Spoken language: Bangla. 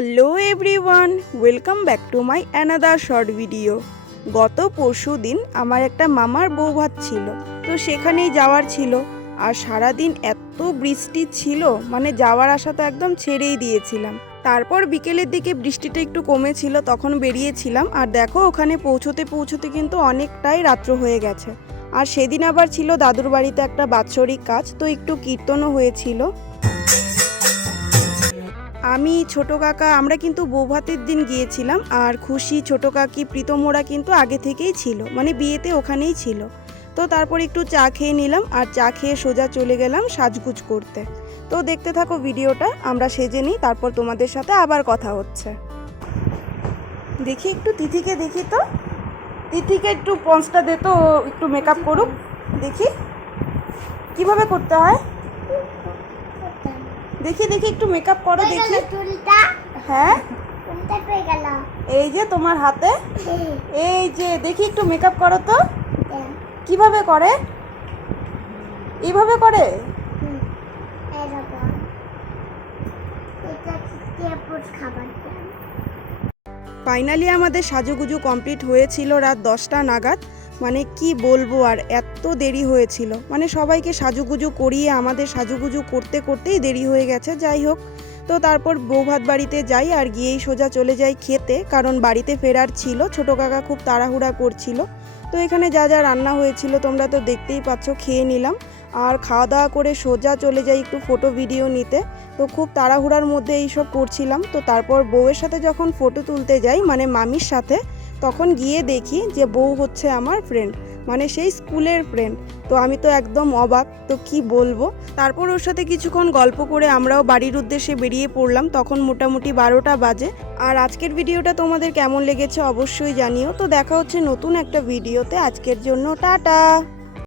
Hello everyone, welcome back to my another short video. গত পরশু দিন আমার একটা মামার বউ ভাত ছিল, তো সেখানেই যাওয়ার ছিল। আর সারাদিন এত বৃষ্টি ছিল, মানে যাওয়ার আশা তো একদম ছেড়েই দিয়েছিলাম। তারপর বিকেলের দিকে বৃষ্টিটা একটু কমেছিল, তখন বেরিয়েছিলাম। আর দেখো ওখানে পৌঁছতে পৌঁছতে কিন্তু অনেকটাই রাত্র হয়ে গেছে। আর সেদিন আবার ছিল দাদুর বাড়িতে একটা বাৎসরিক কাজ, তো একটু কীর্তনও হয়েছিল। আমি ছোট কাকা আমরা কিন্তু বৌভাতের দিন গিয়েছিলাম, আর খুশি, ছোট কাকি, প্রীতম ওরা কিন্তু আগে থেকেই ছিল, মানে বিয়েতে ওখানেই ছিল। তো তারপর একটু চা খেয়ে নিলাম, আর চা খেয়ে সোজা চলে গেলাম সাজগুজ করতে। তো দেখতে থাকো ভিডিওটা, আমরা সেজে নিই, তারপর তোমাদের সাথে আবার কথা হচ্ছে। দেখি একটু তিথিকে, দেখি তো তিথিকে একটু পঞ্চটা দে তো, একটু মেকআপ করুক, দেখি কিভাবে করতে হয়। দেখি দেখি একটু মেকআপ করো দেখি। হ্যাঁ এই যে তোমার হাতে, এই যে দেখি একটু মেকআপ করো তো, কিভাবে করে? এইভাবে করে? ফাইনালি আমাদের সাজুগুজু কমপ্লিট হয়েছিল রাত 10টা নাগাদ। মানে কি বলবো, আর এত দেরি হয়েছিল, মানে সবাইকে সাজুগুজু করিয়ে আমাদের সাজুগুজু করতে করতেই দেরি হয়ে গেছে। যাই হোক, তো তারপর বৌভাত বাড়িতে যাই, আর গিয়েই সোজা চলে যাই খেতে, কারণ বাড়িতে ফেরার ছিল। ছোটো কাকা খুব তাড়াহুড়া করছিল। তো এখানে যা যা রান্না হয়েছিল তোমরা তো দেখতেই পাচ্ছ, খেয়ে নিলাম। আর খাওয়া দাওয়া করে সোজা চলে যাই একটু ফটো ভিডিও নিতে। তো খুব তাড়াহুড়ার মধ্যে এইসব করছিলাম। তো তারপর বউয়ের সাথে যখন ফটো তুলতে যাই, মানে মামির সাথে, তখন গিয়ে দেখি যে বউ হচ্ছে আমার ফ্রেন্ড, মানে সেই স্কুলের ফ্রেন্ড। তো আমি তো একদম অবাক, তো কি বলবো। তারপর ওর সাথে কিছুক্ষণ গল্প করে আমরাও বাড়ির উদ্দেশ্যে বেরিয়ে পড়লাম। তখন মোটামুটি 12টা বাজে। আর আজকের ভিডিওটা তোমাদের কেমন লেগেছে অবশ্যই জানিও। তো দেখা হচ্ছে নতুন একটা ভিডিওতে। আজকের জন্য টাটা।